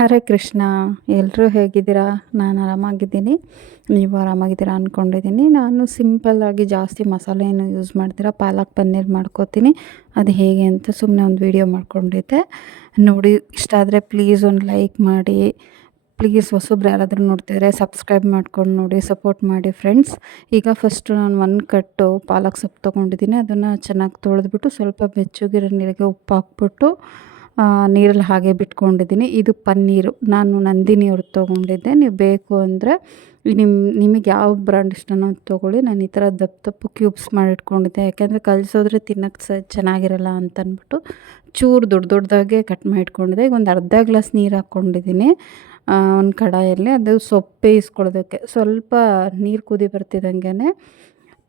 ಹರೇ ಕೃಷ್ಣ ಎಲ್ಲರೂ ಹೇಗಿದ್ದೀರಾ? ನಾನು ಆರಾಮಾಗಿದ್ದೀನಿ. ನೀವು ಆರಾಮಾಗಿದ್ದೀರಾ ಅಂದ್ಕೊಂಡಿದ್ದೀನಿ ನಾನು ಸಿಂಪಲ್ಲಾಗಿ ಜಾಸ್ತಿ ಮಸಾಲೆ ಏನು ಯೂಸ್ ಮಾಡ್ತೀರಾ? ಪಾಲಕ್ ಪನ್ನೀರ್ ಮಾಡ್ಕೋತೀನಿ. ಅದು ಹೇಗೆ ಅಂತ ಸುಮ್ಮನೆ ಒಂದು ವೀಡಿಯೋ ಮಾಡ್ಕೊಂಡಿದ್ದೆ. ನೋಡಿ, ಇಷ್ಟ ಆದರೆ ಪ್ಲೀಸ್ ಒಂದು ಲೈಕ್ ಮಾಡಿ. ಪ್ಲೀಸ್ ಹೊಸಬ್ರು ಯಾರಾದರೂ ನೋಡ್ತಿದ್ರೆ ಸಬ್ಸ್ಕ್ರೈಬ್ ಮಾಡ್ಕೊಂಡು ನೋಡಿ, ಸಪೋರ್ಟ್ ಮಾಡಿ ಫ್ರೆಂಡ್ಸ್. ಈಗ ಫಸ್ಟು ನಾನು ಒಂದು ಕಟ್ಟು ಪಾಲಕ್ ಸೊಪ್ಪು ತೊಗೊಂಡಿದ್ದೀನಿ. ಅದನ್ನು ಚೆನ್ನಾಗಿ ತೊಳೆದ್ಬಿಟ್ಟು ಸ್ವಲ್ಪ ಬೆಚ್ಚಗಿರೋ ನೀರಿಗೆ ಉಪ್ಪು ಹಾಕ್ಬಿಟ್ಟು ನೀರಲ್ಲಿ ಹಾಗೆ ಬಿಟ್ಕೊಂಡಿದ್ದೀನಿ. ಇದು ಪನ್ನೀರು. ನಾನು ನಂದಿನಿ ಅವ್ರದ್ದು ತೊಗೊಂಡಿದ್ದೆ. ನೀವು ಬೇಕು ಅಂದರೆ ನಿಮ್ಮ ನಿಮಗೆ ಯಾವ ಬ್ರ್ಯಾಂಡ್ ಇಷ್ಟನೋ ತೊಗೊಳ್ಳಿ. ನಾನು ಈ ಥರ ದಪ್ಪ ದಪ್ಪ ಕ್ಯೂಬ್ಸ್ ಮಾಡಿಟ್ಕೊಂಡಿದ್ದೆ. ಯಾಕೆಂದರೆ ಕಲಿಸೋದ್ರೆ ತಿನ್ನೋಕ್ಕೆ ಸ ಚೆನ್ನಾಗಿರಲ್ಲ ಅಂತ ಅಂದ್ಬಿಟ್ಟು ಚೂರು ದೊಡ್ಡ ದೊಡ್ಡದಾಗೆ ಕಟ್ ಮಾಡಿಟ್ಕೊಂಡಿದ್ದೆ. ಈಗ ಒಂದು ಅರ್ಧ ಗ್ಲಾಸ್ ನೀರು ಹಾಕ್ಕೊಂಡಿದ್ದೀನಿ. ಒಂದು ಕಡಾಯಲ್ಲಿ. ಅದು ಸೊಪ್ಪು ಬೇಯಿಸ್ಕೊಳ್ಳೋದಕ್ಕೆ ಸ್ವಲ್ಪ ನೀರು ಕುದಿ ಬರ್ತಿದ್ದಂಗೆ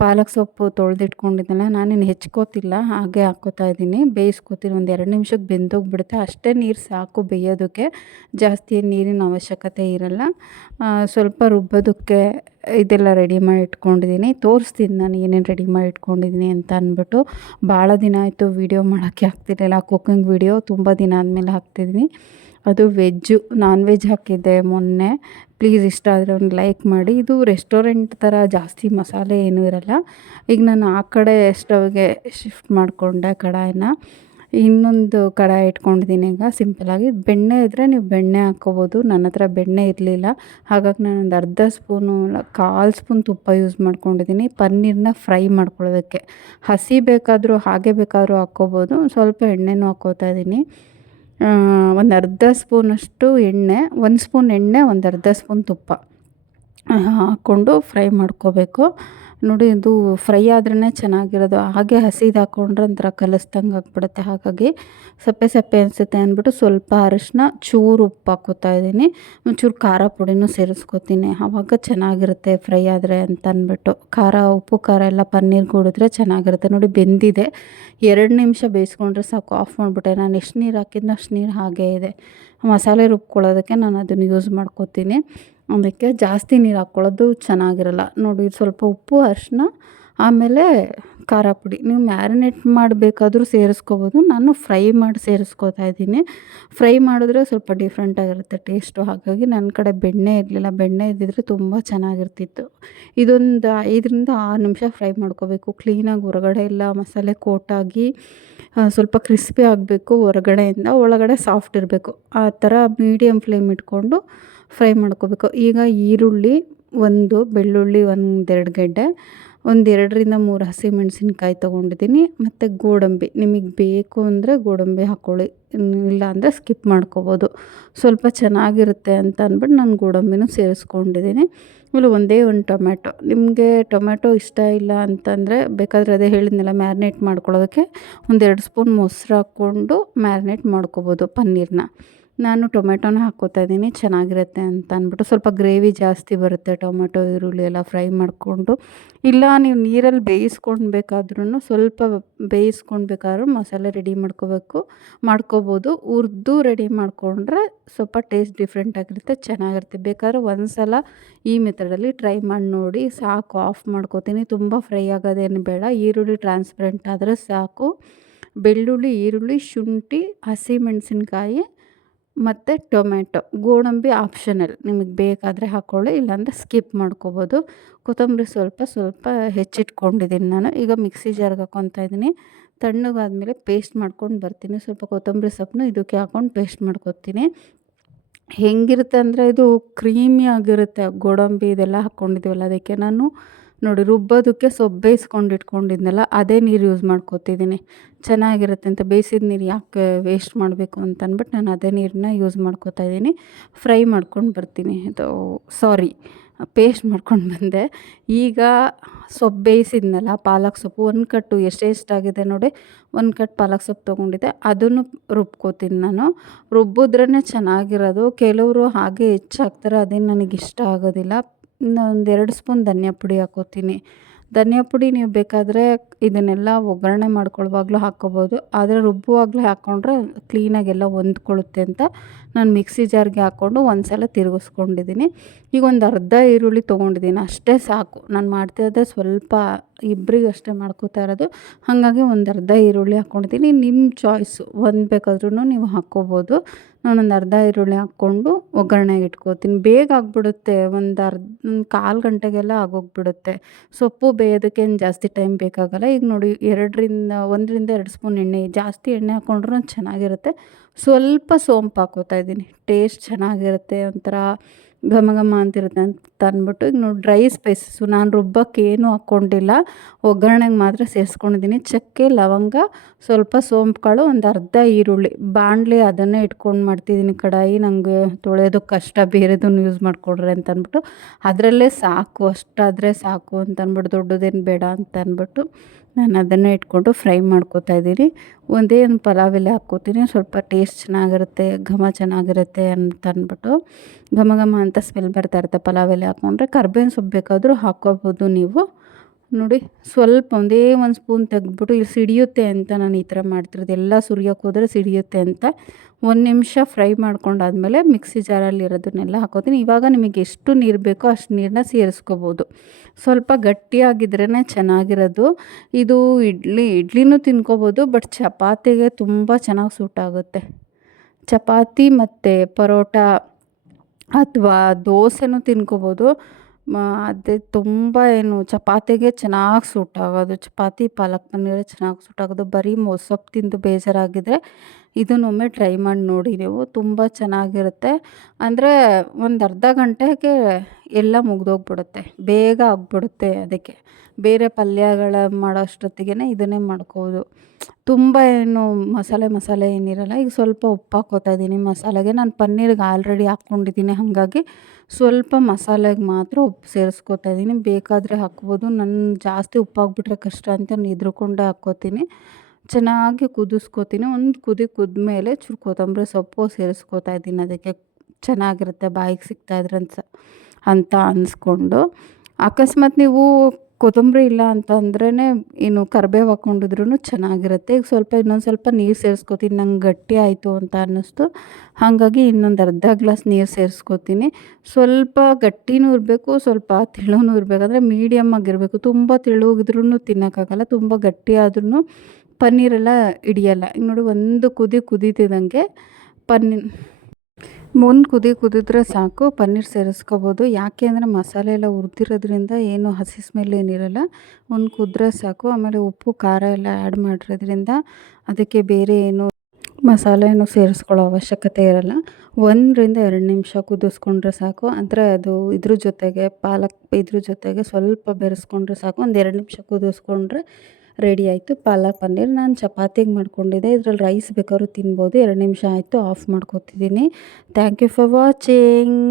ಪಾಲಕ್ ಸೊಪ್ಪು ತೊಳೆದಿಟ್ಕೊಂಡಿದ್ದೆಲ್ಲ ನಾನೇನು ಹೆಚ್ಕೋತಿಲ್ಲ, ಹಾಗೆ ಹಾಕ್ಕೋತಾ ಇದ್ದೀನಿ. ಬೇಯಿಸ್ಕೋತೀನಿ, ಒಂದು ಎರಡು ನಿಮಿಷಕ್ಕೆ ಬೆಂದೋಗ್ಬಿಡುತ್ತೆ. ಅಷ್ಟೇ ನೀರು ಸಾಕು ಬೇಯೋದಕ್ಕೆ. ಜಾಸ್ತಿ ನೀರಿನ ಅವಶ್ಯಕತೆ ಇರಲ್ಲ. ಸ್ವಲ್ಪ ರುಬ್ಬೋದಕ್ಕೆ ಇದೆಲ್ಲ ರೆಡಿ ಮಾಡಿ ಇಟ್ಕೊಂಡಿದ್ದೀನಿ. ತೋರಿಸ್ತೀನಿ ನಾನು ಏನೇನು ರೆಡಿ ಮಾಡಿ ಇಟ್ಕೊಂಡಿದ್ದೀನಿ ಅಂತ ಅಂದ್ಬಿಟ್ಟು. ಭಾಳ ದಿನ ಆಯಿತು ವೀಡಿಯೋ ಮಾಡೋಕ್ಕೆ ಆಗ್ತಿರಲಿಲ್ಲ. ಕುಕ್ಕಿಂಗ್ ವೀಡಿಯೋ ತುಂಬ ದಿನ ಆದಮೇಲೆ ಹಾಕ್ತಿದ್ದೀನಿ. ಅದು ವೆಜ್ಜು ನಾನ್ ವೆಜ್ ಹಾಕಿದ್ದೆ ಮೊನ್ನೆ. ಪ್ಲೀಸ್ ಇಷ್ಟ ಆದರೆ ಒಂದು ಲೈಕ್ ಮಾಡಿ. ಇದು ರೆಸ್ಟೋರೆಂಟ್ ಥರ ಜಾಸ್ತಿ ಮಸಾಲೆ ಏನೂ ಇರಲ್ಲ. ಈಗ ನಾನು ಆ ಕಡೆ ಸ್ಟವ್ಗೆ ಶಿಫ್ಟ್ ಮಾಡಿಕೊಂಡೆ ಕಡಾಯಿನ. ಇನ್ನೊಂದು ಕಡಾಯಿ ಇಟ್ಕೊಂಡಿದ್ದೀನಿ ಈಗ. ಸಿಂಪಲಾಗಿ ಬೆಣ್ಣೆ ಇದ್ದರೆ ನೀವು ಬೆಣ್ಣೆ ಹಾಕ್ಕೋಬೋದು. ನನ್ನ ಹತ್ರ ಬೆಣ್ಣೆ ಇರಲಿಲ್ಲ. ಹಾಗಾಗಿ ನಾನು ಒಂದು ಅರ್ಧ ಸ್ಪೂನು, ಕಾಲು ಸ್ಪೂನ್ ತುಪ್ಪ ಯೂಸ್ ಮಾಡ್ಕೊಂಡಿದ್ದೀನಿ. ಪನ್ನೀರನ್ನ ಫ್ರೈ ಮಾಡ್ಕೊಳ್ಳೋದಕ್ಕೆ. ಹಸಿ ಬೇಕಾದರೂ, ಹಾಗೆ ಬೇಕಾದರೂ ಹಾಕ್ಕೋಬೋದು. ಸ್ವಲ್ಪ ಎಣ್ಣೆನೂ ಹಾಕ್ಕೋತಾ ಇದ್ದೀನಿ. ಒಂದು ಅರ್ಧ ಸ್ಪೂನಷ್ಟು ಎಣ್ಣೆ ಒಂದು ಸ್ಪೂನ್ ಎಣ್ಣೆ ಒಂದು ಅರ್ಧ ಸ್ಪೂನ್ ತುಪ್ಪ. ಹಾಕ್ಕೊಂಡು ಫ್ರೈ ಮಾಡ್ಕೋಬೇಕು. ನೋಡಿ, ಇದು ಫ್ರೈ ಆದ್ರೇ ಚೆನ್ನಾಗಿರೋದು. ಹಾಗೆ ಹಸಿದು ಹಾಕೊಂಡ್ರೆ ಒಂಥರ ಕಲಿಸ್ದಂಗೆ ಆಗಿಬಿಡುತ್ತೆ. ಹಾಗಾಗಿ ಸಪ್ಪೆ ಸಪ್ಪೆ ಅನಿಸುತ್ತೆ ಅಂದ್ಬಿಟ್ಟು ಸ್ವಲ್ಪ ಅರಿಶಿನ ಚೂರು ಉಪ್ಪು ಹಾಕೋತಾ ಇದ್ದೀನಿ. ಒಂಚೂರು ಖಾರ ಪುಡಿನೂ ಸೇರಿಸ್ಕೊತೀನಿ. ಆವಾಗ ಚೆನ್ನಾಗಿರುತ್ತೆ ಫ್ರೈ ಆದರೆ ಅಂತ ಅಂದ್ಬಿಟ್ಟು. ಖಾರ, ಉಪ್ಪು, ಖಾರ ಎಲ್ಲ ಪನ್ನೀರ್ ಕೂಡಿದ್ರೆ ಚೆನ್ನಾಗಿರುತ್ತೆ. ನೋಡಿ, ಬೆಂದಿದೆ. ಎರಡು ನಿಮಿಷ ಬೇಯಿಸ್ಕೊಂಡ್ರೆ ಸಾಕು. ಆಫ್ ಮಾಡಿಬಿಟ್ಟೆ. ನಾನು ಎಷ್ಟು ನೀರು ಹಾಕಿದ್ನೋ ಅಷ್ಟು ನೀರು ಹಾಗೇ ಇದೆ. ಮಸಾಲೆ ರುಬ್ಕೊಳ್ಳೋದಕ್ಕೆ ನಾನು ಅದನ್ನು ಯೂಸ್ ಮಾಡ್ಕೋತೀನಿ. ಅದಕ್ಕೆ ಜಾಸ್ತಿ ನೀರು ಹಾಕ್ಕೊಳ್ಳೋದು ಚೆನ್ನಾಗಿರಲ್ಲ. ನೋಡಿ ಸ್ವಲ್ಪ ಉಪ್ಪು ಅರಿಶ್ಣ ಆಮೇಲೆ ಖಾರ ಪುಡಿ. ನೀವು ಮ್ಯಾರಿನೇಟ್ ಮಾಡಬೇಕಾದ್ರೂ ಸೇರಿಸ್ಕೋಬೋದು. ನಾನು ಫ್ರೈ ಮಾಡಿ ಸೇರಿಸ್ಕೋತಾ ಇದ್ದೀನಿ. ಫ್ರೈ ಮಾಡಿದ್ರೆ ಸ್ವಲ್ಪ ಡಿಫ್ರೆಂಟಾಗಿರುತ್ತೆ ಟೇಸ್ಟು. ಹಾಗಾಗಿ ನನ್ನ ಕಡೆ ಬೆಣ್ಣೆ ಇರಲಿಲ್ಲ. ಬೆಣ್ಣೆ ಇದ್ದಿದ್ರೆ ತುಂಬ ಚೆನ್ನಾಗಿರ್ತಿತ್ತು. ಇದೊಂದು ಐದರಿಂದ ಆರು ನಿಮಿಷ ಫ್ರೈ ಮಾಡ್ಕೋಬೇಕು. ಕ್ಲೀನಾಗಿ ಹೊರಗಡೆ ಎಲ್ಲ ಮಸಾಲೆ ಕೋಟಾಗಿ ಸ್ವಲ್ಪ ಕ್ರಿಸ್ಪಿ ಆಗಬೇಕು ಹೊರಗಡೆಯಿಂದ. ಒಳಗಡೆ ಸಾಫ್ಟ್ ಇರಬೇಕು. ಆ ಥರ ಮೀಡಿಯಮ್ ಫ್ಲೇಮ್ ಇಟ್ಕೊಂಡು ಫ್ರೈ ಮಾಡ್ಕೋಬೇಕು. ಈಗ ಈರುಳ್ಳಿ ಒಂದು, ಬೆಳ್ಳುಳ್ಳಿ ಒಂದೆರಡು ಗೆಡ್ಡೆ. ಒಂದು ಎರಡರಿಂದ ಮೂರು ಹಸಿಮೆಣ್ಸಿನ್ಕಾಯಿ ತೊಗೊಂಡಿದ್ದೀನಿ. ಮತ್ತು ಗೋಡಂಬಿ, ನಿಮಗೆ ಬೇಕು ಅಂದರೆ ಗೋಡಂಬಿ ಹಾಕ್ಕೊಳ್ಳಿ ಇಲ್ಲ ಅಂದರೆ ಸ್ಕಿಪ್ ಮಾಡ್ಕೋಬೋದು. ಸ್ವಲ್ಪ ಚೆನ್ನಾಗಿರುತ್ತೆ ಅಂತ ಅಂದ್ಬಿಟ್ಟು ನಾನು ಗೋಡಂಬಿನೂ ಸೇರಿಸ್ಕೊಂಡಿದ್ದೀನಿ. ಆಮೇಲೆ ಒಂದೇ ಒಂದು ಟೊಮ್ಯಾಟೊ. ನಿಮಗೆ ಟೊಮ್ಯಾಟೊ ಇಷ್ಟ ಇಲ್ಲ ಅಂತಂದರೆ ಬೇಕಾದರೆ ಅದೇ ಹೇಳಿದ್ನಲ್ಲ ಮ್ಯಾರಿನೇಟ್ ಮಾಡ್ಕೊಳ್ಳೋದಕ್ಕೆ, ಒಂದೆರಡು ಸ್ಪೂನ್ ಮೊಸರು ಹಾಕ್ಕೊಂಡು ಮ್ಯಾರಿನೇಟ್ ಮಾಡ್ಕೋಬೋದು ಪನ್ನೀರನ್ನ ನಾನು ಟೊಮೆಟೊನ ಹಾಕ್ಕೋತಾ ಇದ್ದೀನಿ, ಚೆನ್ನಾಗಿರುತ್ತೆ ಅಂತ ಅಂದ್ಬಿಟ್ಟು ಸ್ವಲ್ಪ ಗ್ರೇವಿ ಜಾಸ್ತಿ ಬರುತ್ತೆ ಟೊಮೆಟೊ ಈರುಳ್ಳಿ ಎಲ್ಲ ಫ್ರೈ ಮಾಡಿಕೊಂಡು. ಇಲ್ಲ, ನೀವು ನೀರಲ್ಲಿ ಬೇಯಿಸ್ಕೊಂಡು ಬೇಕಾದ್ರೂ ಸ್ವಲ್ಪ ಬೇಯಿಸ್ಕೊಂಡು ಬೇಕಾದ್ರೂ ಮಸಾಲೆ ರೆಡಿ ಮಾಡ್ಕೋಬೇಕು, ಮಾಡ್ಕೋಬೋದು. ಹುರಿದು ರೆಡಿ ಮಾಡಿಕೊಂಡ್ರೆ ಸ್ವಲ್ಪ ಟೇಸ್ಟ್ ಡಿಫ್ರೆಂಟ್ ಆಗಿರುತ್ತೆ, ಚೆನ್ನಾಗಿರುತ್ತೆ. ಬೇಕಾದ್ರೆ ಒಂದು ಸಲ ಈ ಮೆಥಡಲ್ಲಿ ಟ್ರೈ ಮಾಡಿ ನೋಡಿ, ಸಾಕು, ಆಫ್ ಮಾಡ್ಕೋತೀನಿ. ತುಂಬ ಫ್ರೈ ಆಗೋದೇನು ಬೇಡ, ಈರುಳ್ಳಿ ಟ್ರಾನ್ಸ್ಪರೆಂಟ್ ಆದರೆ ಸಾಕು. ಬೆಳ್ಳುಳ್ಳಿ, ಈರುಳ್ಳಿ, ಶುಂಠಿ ಹಸಿಮೆಣಸಿನ್ಕಾಯಿ ಮತ್ತು ಟೊಮೆಟೊ ಗೋಡಂಬಿ ಆಪ್ಷನಲ್. ನಿಮಗೆ ಬೇಕಾದರೆ ಹಾಕ್ಕೊಳ್ಳಿ ಇಲ್ಲಾಂದರೆ ಸ್ಕಿಪ್ ಮಾಡ್ಕೋಬೋದು. ಕೊತ್ತಂಬರಿ ಸ್ವಲ್ಪ ಸ್ವಲ್ಪ ಹೆಚ್ಚಿಟ್ಕೊಂಡಿದ್ದೀನಿ ನಾನು. ಈಗ ಮಿಕ್ಸಿ ಜಾರ್ಗೆ ಹಾಕ್ಕೊತಾ ಇದ್ದೀನಿ. ತಣ್ಣಗಾದಮೇಲೆ ಪೇಸ್ಟ್ ಮಾಡ್ಕೊಂಡು ಬರ್ತೀನಿ. ಸ್ವಲ್ಪ ಕೊತ್ತಂಬರಿ ಸೊಪ್ಪನ್ನು ಇದಕ್ಕೆ ಹಾಕ್ಕೊಂಡು ಪೇಸ್ಟ್ ಮಾಡ್ಕೊತೀನಿ. ಹೆಂಗಿರುತ್ತೆ ಅಂದರೆ ಇದು ಕ್ರೀಮಿ ಆಗಿರುತ್ತೆ. ಗೋಡಂಬಿ ಇದೆಲ್ಲ ಹಾಕ್ಕೊಂಡಿದ್ದೀವಲ್ಲ ಅದಕ್ಕೆ ನಾನು ನೋಡಿ, ರುಬ್ಬೋದಕ್ಕೆ ಸೊಪ್ಪು ಬೇಯಿಸ್ಕೊಂಡು ಇಟ್ಕೊಂಡಿದ್ನಲ್ಲ, ಅದೇ ನೀರು ಯೂಸ್ ಮಾಡ್ಕೋತಿದ್ದೀನಿ. ಚೆನ್ನಾಗಿರುತ್ತೆ ಅಂತ ಬೇಯಿಸಿದ ನೀರು ಯಾಕೆ ವೇಸ್ಟ್ ಮಾಡಬೇಕು ಅಂತ ಅಂದ್ಬಿಟ್ಟು ನಾನು ಅದೇ ನೀರನ್ನ ಯೂಸ್ ಮಾಡ್ಕೋತಾ ಇದ್ದೀನಿ. ಫ್ರೈ ಮಾಡ್ಕೊಂಡು ಬರ್ತೀನಿ. ಅದು ಸಾರಿ ಪೇಸ್ಟ್ ಮಾಡ್ಕೊಂಡು ಬಂದೆ. ಈಗ ಸೊಪ್ಪು ಬೇಯಿಸಿದ್ನಲ್ಲ, ಪಾಲಕ್ ಸೊಪ್ಪು, ಒಂದು ಕಟ್ಟು ಎಷ್ಟೆಷ್ಟಾಗಿದೆ ನೋಡಿ, ಒಂದು ಕಟ್ ಪಾಲಕ್ ಸೊಪ್ಪು ತೊಗೊಂಡಿದ್ದೆ. ಅದನ್ನು ರುಬ್ಕೋತೀನಿ ನಾನು. ರುಬ್ಬಿದ್ರೇ ಚೆನ್ನಾಗಿರೋದು. ಕೆಲವರು ಹಾಗೆ ಹೆಚ್ಚಾಗ್ತಾರೆ ಅದೇನು ನನಗೆ ಇಷ್ಟ ಆಗೋದಿಲ್ಲ. ಒಂದು ಎರಡು ಸ್ಪೂನ್ ಧನಿಯಾ ಪುಡಿ ಹಾಕೋತೀನಿ. ಧನಿಯಾ ಪುಡಿ ನೀವು ಬೇಕಾದರೆ ಇದನ್ನೆಲ್ಲ ಒಗ್ಗರಣೆ ಮಾಡ್ಕೊಳ್ಳುವಾಗಲೂ ಹಾಕ್ಕೋಬೋದು. ಆದರೆ ರುಬ್ಬುವಾಗಲೇ ಹಾಕ್ಕೊಂಡ್ರೆ ಕ್ಲೀನಾಗೆಲ್ಲ ಹೊಂದ್ಕೊಳ್ಳುತ್ತೆ ಅಂತ ನಾನು ಮಿಕ್ಸಿ ಜಾರ್ಗೆ ಹಾಕ್ಕೊಂಡು ಒಂದು ಸಲ ತಿರುಗಿಸ್ಕೊಂಡಿದ್ದೀನಿ. ಈಗ ಒಂದು ಅರ್ಧ ಈರುಳ್ಳಿ ತೊಗೊಂಡಿದ್ದೀನಿ. ಅಷ್ಟೇ ಸಾಕು. ನಾನು ಮಾಡ್ತಿರೋದೇ ಸ್ವಲ್ಪ ಇಬ್ಬರಿಗೆ ಅಷ್ಟೇ ಮಾಡ್ಕೋತಾ ಇರೋದು. ಹಾಗಾಗಿ ಒಂದು ಅರ್ಧ ಈರುಳ್ಳಿ ಹಾಕ್ಕೊಂಡಿದ್ದೀನಿ. ನಿಮ್ಮ ಚಾಯ್ಸು ಒಂದು ಬೇಕಾದ್ರೂ ನೀವು ಹಾಕ್ಕೋಬೋದು. ನಾನೊಂದು ಅರ್ಧ ಈರುಳ್ಳಿ ಹಾಕ್ಕೊಂಡು ಒಗ್ಗರಣೆಗೆ ಇಟ್ಕೋತೀನಿ. ಬೇಗ ಆಗಿಬಿಡುತ್ತೆ. ಒಂದು ಅರ್ಧ ಕಾಲು ಗಂಟೆಗೆಲ್ಲ ಆಗೋಗಿಬಿಡುತ್ತೆ. ಸೊಪ್ಪು ಬೇಯೋದಕ್ಕೇನು ಜಾಸ್ತಿ ಟೈಮ್ ಬೇಕಾಗಲ್ಲ. ಈಗ ನೋಡಿ, ಎರಡರಿಂದ, ಒಂದರಿಂದ ಎರಡು ಸ್ಪೂನ್ ಎಣ್ಣೆ, ಜಾಸ್ತಿ ಎಣ್ಣೆ ಹಾಕ್ಕೊಂಡ್ರೂ ಚೆನ್ನಾಗಿರುತ್ತೆ. ಸ್ವಲ್ಪ ಸೋಂಪು ಹಾಕೋತಾ ಇದ್ದೀನಿ. ಟೇಸ್ಟ್ ಚೆನ್ನಾಗಿರುತ್ತೆ ಒಂಥರ ಘಮ ಘಮ ಅಂತಿರುತ್ತೆ ಅಂತ ಅಂದ್ಬಿಟ್ಟು ಈಗ ನೋಡಿ ಡ್ರೈ ಸ್ಪೈಸಸ್ಸು ನಾನು ರುಬ್ಬಕ್ಕೆ ಏನೂ ಹಾಕ್ಕೊಂಡಿಲ್ಲ ಒಗ್ಗರಣೆಗೆ ಮಾತ್ರ ಸೇರಿಸ್ಕೊಂಡಿದ್ದೀನಿ. ಚಕ್ಕೆ, ಲವಂಗ, ಸ್ವಲ್ಪ ಸೋಂಪುಗಳು ಒಂದು ಅರ್ಧ ಈರುಳ್ಳಿ. ಬಾಣಲೆ ಅದನ್ನೇ ಇಟ್ಕೊಂಡು ಮಾಡ್ತಿದ್ದೀನಿ ಕಡಾಯಿ. ನನಗೆ ತೊಳೆಯೋದು ಕಷ್ಟ ಬೇರೆದನ್ನು ಯೂಸ್ ಮಾಡಿಕೊಡ್ರಿ ಅಂತ ಅಂದ್ಬಿಟ್ಟು. ಅದರಲ್ಲೇ ಸಾಕು, ಅಷ್ಟಾದರೆ ಸಾಕು ಅಂತ ಅಂದ್ಬಿಟ್ಟು, ದೊಡ್ಡದೇನು ಬೇಡ ಅಂತ ಅಂದ್ಬಿಟ್ಟು. ನಾನು ಅದನ್ನು ಇಟ್ಕೊಂಡು ಫ್ರೈ ಮಾಡ್ಕೋತಾ ಇದ್ದೀನಿ. ಒಂದೇ ಒಂದು ಪಲಾವ್ ಎಲೆ ಹಾಕ್ಕೋತೀನಿ. ಸ್ವಲ್ಪ ಟೇಸ್ಟ್ ಚೆನ್ನಾಗಿರುತ್ತೆ, ಘಮ ಚೆನ್ನಾಗಿರುತ್ತೆ ಅಂತ ಅಂದ್ಬಿಟ್ಟು. ಘಮ ಘಮ ಅಂತ ಸ್ಮೆಲ್ ಬರ್ತಾ ಇರುತ್ತೆ ಪಲಾವ್ ಎಲೆ ಹಾಕ್ಕೊಂಡ್ರೆ. ಕರ್ಬೇವಿನ ಸೊಪ್ಪು ಬೇಕಾದರೂ ಹಾಕ್ಕೋಬೋದು ನೀವು. ನೋಡಿ, ಸ್ವಲ್ಪ ಒಂದೇ ಒಂದು ಸ್ಪೂನ್ ತೆಗೆದ್ಬಿಟ್ಟು, ಇಲ್ಲಿ ಸಿಡಿಯುತ್ತೆ ಅಂತ ನಾನು ಈ ಥರ ಮಾಡ್ತಿರೋದು. ಎಲ್ಲ ಸುರಿಯೋಕ್ಕೆ ಹೋದರೆ ಸಿಡಿಯುತ್ತೆ ಅಂತ. ಒಂದು ನಿಮಿಷ ಫ್ರೈ ಮಾಡ್ಕೊಂಡಾದ್ಮೇಲೆ ಮಿಕ್ಸಿ ಜಾರಲ್ಲಿ ಇರೋದನ್ನೆಲ್ಲ ಹಾಕೋತೀನಿ. ಇವಾಗ ನಿಮಗೆ ಎಷ್ಟು ನೀರು ಬೇಕೋ ಅಷ್ಟು ನೀರನ್ನ ಸೇರಿಸ್ಕೋಬೋದು. ಸ್ವಲ್ಪ ಗಟ್ಟಿಯಾಗಿದ್ರೇ ಚೆನ್ನಾಗಿರೋದು. ಇದು ಇಡ್ಲಿ, ಇಡ್ಲಿನೂ ತಿನ್ಕೋಬೋದು, ಬಟ್ ಚಪಾತಿಗೆ ತುಂಬ ಚೆನ್ನಾಗಿ ಸೂಟ್ ಆಗುತ್ತೆ. ಚಪಾತಿ ಮತ್ತು ಪರೋಟ ಅಥವಾ ದೋಸೆನೂ ತಿನ್ಕೋಬೋದು. ಅದೇ ತುಂಬ ಏನು ಚಪಾತಿಗೆ ಚೆನ್ನಾಗಿ ಸೂಟ್ ಆಗೋದು. ಚಪಾತಿ, ಪಾಲಕ್ ಪನ್ನೀರೇ ಚೆನ್ನಾಗಿ ಸೂಟ್ ಆಗೋದು. ಬರೀ ಮೊಸಪ್ಪು ತಿಂದು ಬೇಜಾರಾಗಿದ್ದರೆ ಇದನ್ನೊಮ್ಮೆ ಟ್ರೈ ಮಾಡಿ ನೋಡಿ ನೀವು. ತುಂಬ ಚೆನ್ನಾಗಿರುತ್ತೆ. ಅಂದರೆ ಒಂದು ಅರ್ಧ ಗಂಟೆಗೆ ಎಲ್ಲ ಮುಗ್ದೋಗ್ಬಿಡುತ್ತೆ. ಬೇಗ ಆಗಿಬಿಡುತ್ತೆ ಅದಕ್ಕೆ. ಬೇರೆ ಪಲ್ಯಗಳ ಮಾಡೋ ಅಷ್ಟೊತ್ತಿಗೆ ಇದನ್ನೇ ಮಾಡ್ಕೋಬೋದು ತುಂಬ ಏನು ಮಸಾಲೆ ಮಸಾಲೆ ಏನಿರಲ್ಲ, ಈಗ ಸ್ವಲ್ಪ ಉಪ್ಪು ಹಾಕೋತಾ ಇದ್ದೀನಿ ಮಸಾಲೆಗೆ ನಾನು ಪನ್ನೀರಿಗೆ ಆಲ್ರೆಡಿ ಹಾಕ್ಕೊಂಡಿದ್ದೀನಿ ಹಾಗಾಗಿ ಸ್ವಲ್ಪ ಮಸಾಲೆಗೆ ಮಾತ್ರ ಉಪ್ಪು ಸೇರಿಸ್ಕೋತಾ ಇದ್ದೀನಿ ಬೇಕಾದರೆ ಹಾಕ್ಬೋದು. ನಾನು ಜಾಸ್ತಿ ಉಪ್ಪು ಹಾಕ್ಬಿಟ್ರೆ ಕಷ್ಟ ಅಂತ ಹೆದ್ರುಕೊಂಡೇ ಹಾಕ್ಕೋತೀನಿ. ಚೆನ್ನಾಗಿ ಕುದಿಸ್ಕೋತೀನಿ. ಒಂದು ಕುದಿ ಕುದ್ಮೇಲೆ ಚೂರು ಕೊತ್ತಂಬರಿ ಸೊಪ್ಪು ಸೇರಿಸ್ಕೋತಾ ಇದ್ದೀನಿ ಅದಕ್ಕೆ. ಚೆನ್ನಾಗಿರುತ್ತೆ. ಬಾಯಿಗೆ ಸಿಗ್ತಾಯಿದ್ರೆ ಅಂತ ಅಂತ ಅನ್ಸ್ಕೊಂಡು. ಅಕಸ್ಮಾತ್ ನೀವು ಕೊತ್ತಂಬರಿ ಇಲ್ಲ ಅಂತ ಅಂದ್ರೇ ಏನು ಕರಿಬೇವು ಹಾಕ್ಕೊಂಡಿದ್ರೂ ಚೆನ್ನಾಗಿರುತ್ತೆ. ಈಗ ಸ್ವಲ್ಪ ಇನ್ನೊಂದು ಸ್ವಲ್ಪ ನೀರು ಸೇರಿಸ್ಕೋತೀನಿ. ನಂಗೆ ಗಟ್ಟಿ ಆಯಿತು ಅಂತ ಅನ್ನಿಸ್ತು. ಹಾಗಾಗಿ ಇನ್ನೊಂದು ಅರ್ಧ ಗ್ಲಾಸ್ ನೀರು ಸೇರಿಸ್ಕೋತೀನಿ. ಸ್ವಲ್ಪ ಗಟ್ಟಿನೂ ಇರಬೇಕು, ಸ್ವಲ್ಪ ತೆಳುನೂ ಇರಬೇಕು. ಅಂದರೆ ಮೀಡಿಯಮ್ ಆಗಿರಬೇಕು. ತುಂಬ ತೆಳುಗಿದ್ರೂ ತಿನ್ನೋಕ್ಕಾಗಲ್ಲ, ತುಂಬ ಗಟ್ಟಿ ಆದ್ರೂ ಪನ್ನೀರೆಲ್ಲ ಹಿಡಿಯಲ್ಲ. ಈಗ ನೋಡಿ, ಒಂದು ಕುದಿ ಕುದೀತಿದ್ದಂಗೆ ಪನ್ನೀರ್ ಒಂದು ಕುದಿ ಕುದಿದ್ರೆ ಸಾಕು, ಪನ್ನೀರ್ ಸೇರಿಸ್ಕೋಬೋದು. ಯಾಕೆ ಅಂದರೆ ಮಸಾಲೆ ಎಲ್ಲ ಹುರಿದಿರೋದ್ರಿಂದ ಏನು ಹಸಿ ಸ್ಮೆಲ್ ಏನಿರಲ್ಲ, ಒಂದು ಕುದ್ರೆ ಸಾಕು. ಆಮೇಲೆ ಉಪ್ಪು, ಖಾರ ಎಲ್ಲ ಆ್ಯಡ್ ಮಾಡಿರೋದ್ರಿಂದ ಅದಕ್ಕೆ ಬೇರೆ ಏನು ಮಸಾಲೆನೂ ಸೇರಿಸ್ಕೊಳ್ಳೋ ಅವಶ್ಯಕತೆ ಇರಲ್ಲ. ಒಂದರಿಂದ ಎರಡು ನಿಮಿಷ ಕುದಿಸ್ಕೊಂಡ್ರೆ ಸಾಕು. ಅಂದರೆ ಅದು ಇದ್ರ ಜೊತೆಗೆ ಪಾಲಕ್ ಇದ್ರ ಜೊತೆಗೆ ಸ್ವಲ್ಪ ಬೆರೆಸ್ಕೊಂಡ್ರೆ ಸಾಕು. ಒಂದು ಎರಡು ನಿಮಿಷ ಕುದಿಸ್ಕೊಂಡ್ರೆ ರೆಡಿ ಆಯಿತು. ಪಾಲಕ್ ಪನ್ನೀರ್ ನಾನು ಚಪಾತಿಗೆ ಮಾಡ್ಕೊಂಡಿದ್ದೆ. ಇದರಲ್ಲಿ ರೈಸ್ ಬೇಕಾದ್ರೂ ತಿನ್ಬೋದು. ಎರಡು ನಿಮಿಷ ಆಯಿತು off ಮಾಡ್ಕೊತಿದ್ದೀನಿ. Thank you for watching